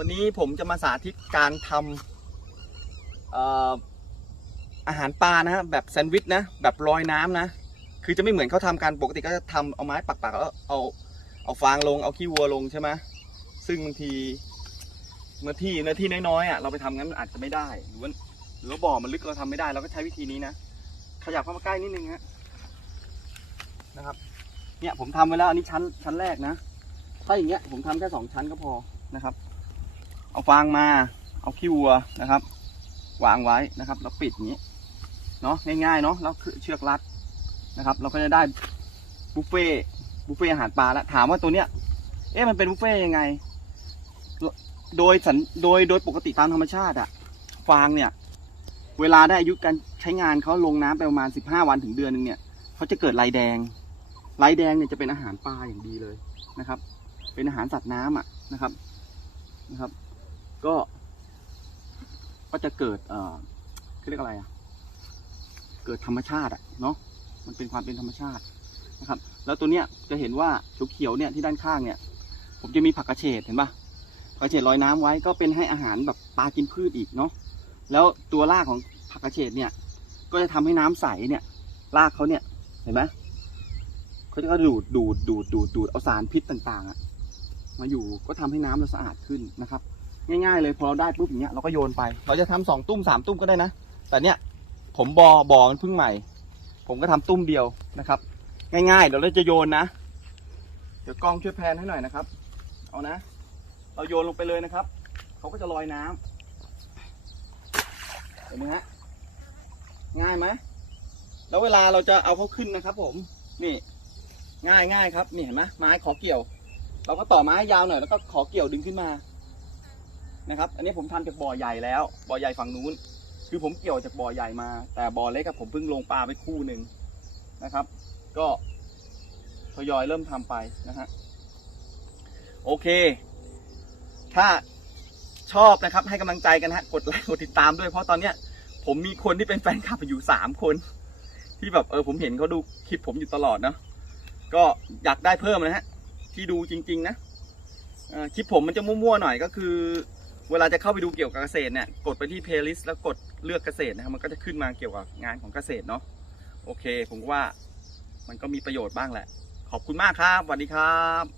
วันนี้ผมจะมาสาธิตการทำอ่ออาหารปลานะฮะแบบแซนด์วิชนะแบบลอยน้ำนะ คือจะไม่เหมือนเขาทำกันปกติก็จะทำเอาไม้ปักๆแล้วเอาเอาฟางลงเอาขี้วัวลงใช่ไหมซึ่งบางทีเมื่อที่เนื้อที่น้อยๆอะเราไปทำงั้นมันอาจจะไม่ได้ หรือว่าหรือว่าบ่อมันลึกเราทำไม่ได้เราก็ใช้วิธีนี้นะขยับเข้ามาใกล้นิดนึงฮะนะครับ เนี่ยผมทำไว้แล้วอันนี้ชั้นชั้นแรกนะ ถ้าอย่างเงี้ยผมทำแค่สองชั้นก็พอนะครับ เอาฟางมา เอาขี้วัวนะครับ วางไว้นะครับ แล้วปิดอย่างนี้เนาะง่ายๆเนาะแล้วเชือกรัดนะครับ เราก็จะได้บุฟเฟ่บุฟเฟ่อาหารปลาแล้วถามว่าตัวเนี้ย เอ๊ะมันเป็นบุฟเฟ่ยังไง โดยสันโดยโดยปกติตามธรรมชาติอะฟางเนี่ย เวลาได้อายุการใช้งานเขาลงน้ำไปประมาณสิบห้าวันถึงเดือนหนึ่งเนี่ยเขาจะเกิดลายแดงลายแดงเนี่ยจะเป็นอาหารปลาอย่างดีเลยนะครับ เป็นอาหารสัตว์น้ำอะนะครับนะครับ ก็ ก็จะเกิดเอ่อเรียกอะไรอะ เกิดธรรมชาติอะเนาะ มันเป็นความเป็นธรรมชาตินะครับ แล้วตัวเนี้ยจะเห็นว่าเขียวๆเนี่ยที่ด้านข้างเนี่ย ผมจะมีผักกระเฉดเห็นปะผักกระเฉดลอยน้ำไว้ก็เป็นให้อาหารแบบปลากินพืชอีกเนาะ แล้วตัวรากของผักกระเฉดเนี่ย ก็จะทำให้น้ำใสเนี่ย รากเขาเนี่ย เห็นไหมเขาจะดูดดูดดูดดูดดูดเอาสารพิษต่างๆอะมาอยู่ก็ทำให้น้ำเราสะอาดขึ้นนะครับ ง่ายๆเลยพอเราได้ปุ๊บอย่างเงี้ยเราก็โยนไป เราจะทำสองตุ้มสามตุ้มก็ได้นะ แต่เนี้ยผมบอบอมันเพิ่งใหม่ ผมก็ทำตุ้มเดียวนะครับ ง่ายๆเดี๋ยวเราจะโยนนะ เดี๋ยวกล้องช่วยแพนให้หน่อยนะครับ เอานะ เราโยนลงไปเลยนะครับ เขาก็จะลอยน้ำเห็นไหมฮะ ง่ายไหม แล้วเวลาเราจะเอาเขาขึ้นนะครับ ผม นี่ ง่ายง่ายครับ นี่เห็นไหมไม้ขอเกี่ยว เราก็ต่อไม้ยาวหน่อยแล้วก็ขอเกี่ยวดึงขึ้นมา นะครับ อันนี้ผมทำจากบ่อใหญ่แล้ว บ่อใหญ่ฝั่งนู้น คือผมเกี่ยวจากบ่อใหญ่มา แต่บ่อเล็กกับผมเพิ่งลงปลาไปคู่หนึ่งนะครับ ก็ทยอยเริ่มทำไปนะฮะ โอเค ถ้าชอบนะครับ ให้กำลังใจกันฮะ กดไลค์กดติดตามด้วยเพราะตอนเนี้ย ผมมีคนที่เป็นแฟนคลับอยู่สามคน ที่แบบเออผมเห็นเขาดูคลิปผมอยู่ตลอดเนาะก็อยากได้เพิ่มนะฮะ ที่ดูจริง ๆ นะเอ่อคลิปผมมันจะมั่วๆหน่อยก็คือ เวลาจะเข้าไปดูเกี่ยวกับเกษตรเนี่ยกดไปที่ playlist แล้วกดเลือกเกษตรนะครับมันก็จะขึ้นมาเกี่ยวกับงานของเกษตรเนาะโอเค ผมว่ามันก็มีประโยชน์บ้างแหละ ขอบคุณมากครับสวัสดีครับ